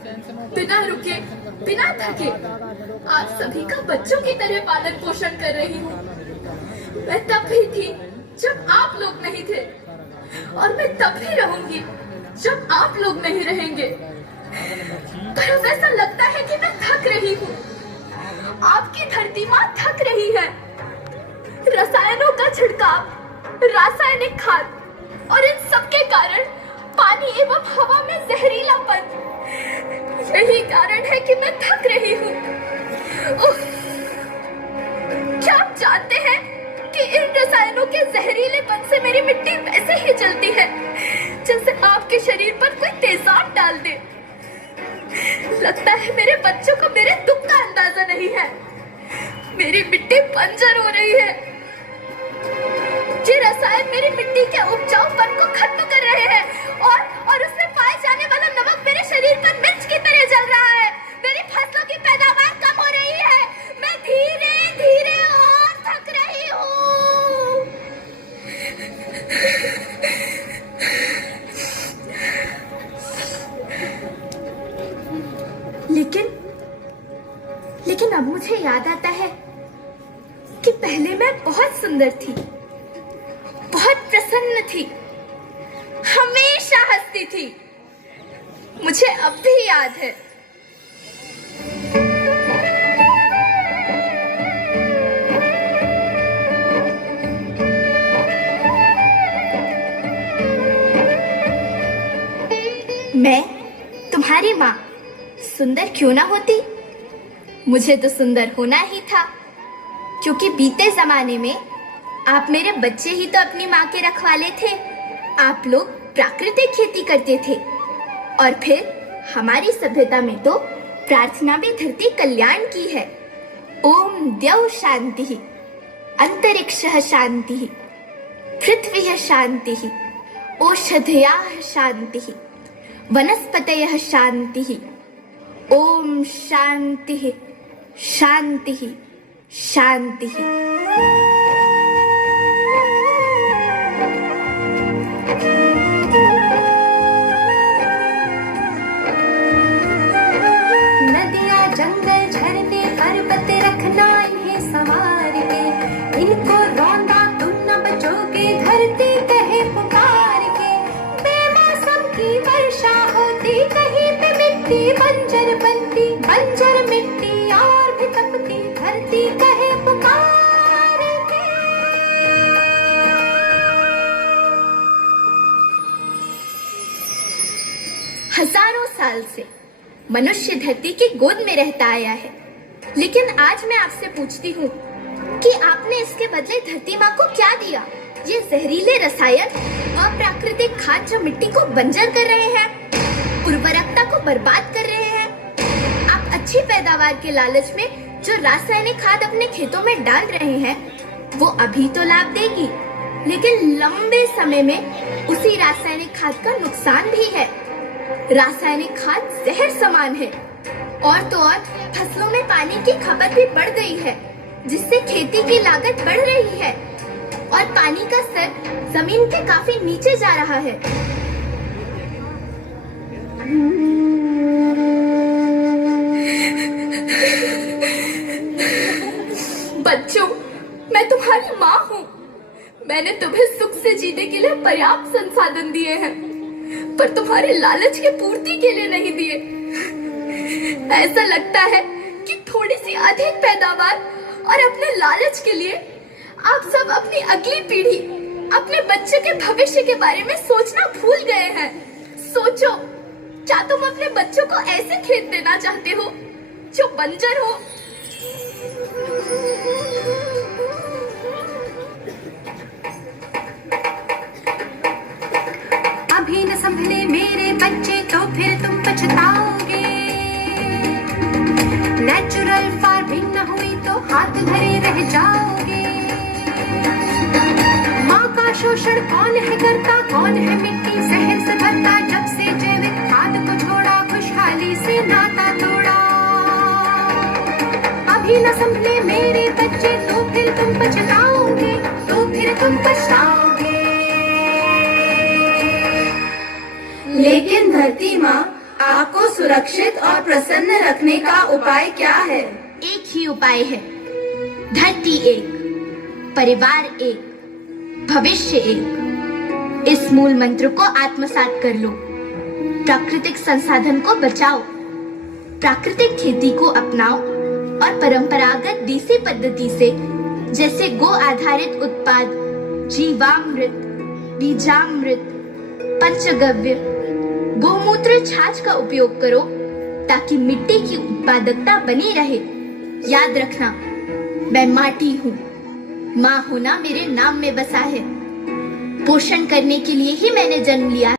बिना रुके, बिना थके आज सभी का बच्चों की तरह पालन पोषण कर रही हूँ। मैं तब भी थी जब आप लोग नहीं थे, और मैं तब भी रहूंगी जब आप लोग नहीं रहेंगे। पर अब ऐसा लगता है कि मैं थक रही हूँ। आपकी धरती माँ थक रही है। रसायनों का छिड़काव, रासायनिक खाद और इन सब के कारण पानी एवं हवा में जहरीलापन, यही कारण है कि मैं थक रही हूँ। क्या आप जानते हैं कि इन रसायनों के जहरीलेपन से मेरी मिट्टी वैसे ही जलती है जैसे आपके शरीर पर कोई तेजाब डाल दे। लगता है मेरे बच्चों को मेरे दुख का अंदाजा नहीं है। मेरी मिट्टी बंजर हो रही है। ये रसायन मेरी मिट्टी के उपजाऊपन को खत्म कर रहे हैं और उसमें पाए जाने वाला नमक मेरे शरीर पर मिर्च की तरह जल रहा है। मेरी फसलों की पैदावार कम हो रही है। मैं धीरे धीरे और थक रही हूँ। लेकिन अब मुझे याद आता है कि पहले मैं बहुत सुंदर थी, बहुत प्रसन्न थी, हमेशा हंसती थी। मुझे अब भी याद है। मैं तुम्हारी माँ सुंदर क्यों ना होती, मुझे तो सुंदर होना ही था, क्योंकि बीते जमाने में आप मेरे बच्चे ही तो अपनी माँ के रखवाले थे। आप लोग प्राकृतिक खेती करते थे और फिर हमारी सभ्यता में तो प्रार्थना भी धरती कल्याण की है। ओम द्यौ शांति, अंतरिक्षः शांति, पृथ्वी शांति, औषधयः शांति, वनस्पतयः शांति। ओम शांति शांति शांति। नदियाँ जंगल झरने पर्वत रखना इन्हें संवार के, इनको रौंदा तुम न बचोगे धरती कहे पुकार के। बेमौसम की वर्षा होती कहीं पे मिट्टी बंजर बनती, बंजर मिट्टी और भी तपती धरती कहे पुकार के। हजारों साल से मनुष्य धरती की गोद में रहता आया है, लेकिन आज मैं आपसे पूछती हूँ कि आपने इसके बदले धरती माँ को क्या दिया? ये जहरीले रसायन, अप्राकृतिक खाद जो मिट्टी को बंजर कर रहे हैं, उर्वरकता को बर्बाद कर रहे हैं। आप अच्छी पैदावार के लालच में जो रासायनिक खाद अपने खेतों में डाल रहे हैं, वो अभी तो लाभ देगी, लेकिन लंबे समय में उसी रासायनिक खाद का नुकसान भी है। रासायनिक खाद जहर समान है, और तो और फसलों में पानी की खपत भी बढ़ गई है, जिससे खेती की लागत बढ़ रही है और पानी का स्तर जमीन के काफी नीचे जा रहा है। बच्चों, मैं तुम्हारी माँ हूँ। मैंने तुम्हें सुख से जीने के लिए पर्याप्त संसाधन दिए हैं, पर तुम्हारे लालच की पूर्ति के लिए नहीं दिए। ऐसा लगता है कि थोड़ी सी अधिक पैदावार और अपने लालच के लिए आप सब अपनी अगली पीढ़ी, अपने बच्चे के भविष्य के बारे में सोचना भूल गए हैं। सोचो, क्या तुम अपने बच्चों को ऐसे खेत देना चाहते हो जो बंजर हो? अभी न संभले मेरे बच्चे तो फिर तुम पछताओगे। नेचुरल फार्मिंग न हुई तो हाथ धरे रह जाओगे। माँ का शोषण कौन है करता, कौन है मिट्टी जहर से भरता। जब से जैविक खाद को छोड़ा, खुशहाली से नाता तोड़ा। अभी न संभले मेरे बच्चे तो फिर तुम पछताओगे, तो फिर तुम पछताओगे। लेकिन धरती माँ आपको सुरक्षित और प्रसन्न रखने का उपाय क्या है? एक ही उपाय है, धरती एक, परिवार एक, भविष्य एक। इस मूल मंत्र को आत्मसात कर लो। प्राकृतिक संसाधन को बचाओ, प्राकृतिक खेती को अपनाओ और परंपरागत देसी पद्धति से जैसे गो आधारित उत्पाद, जीवामृत, बीजामृत, पंचगव्य, गोमूत्र छाछ का उपयोग करो ताकि मिट्टी की उत्पादकता बनी रहे। याद रखना, मैं माटी हूँ, माँ होना मेरे नाम में बसा है। पोषण करने के लिए ही मैंने जन्म लिया।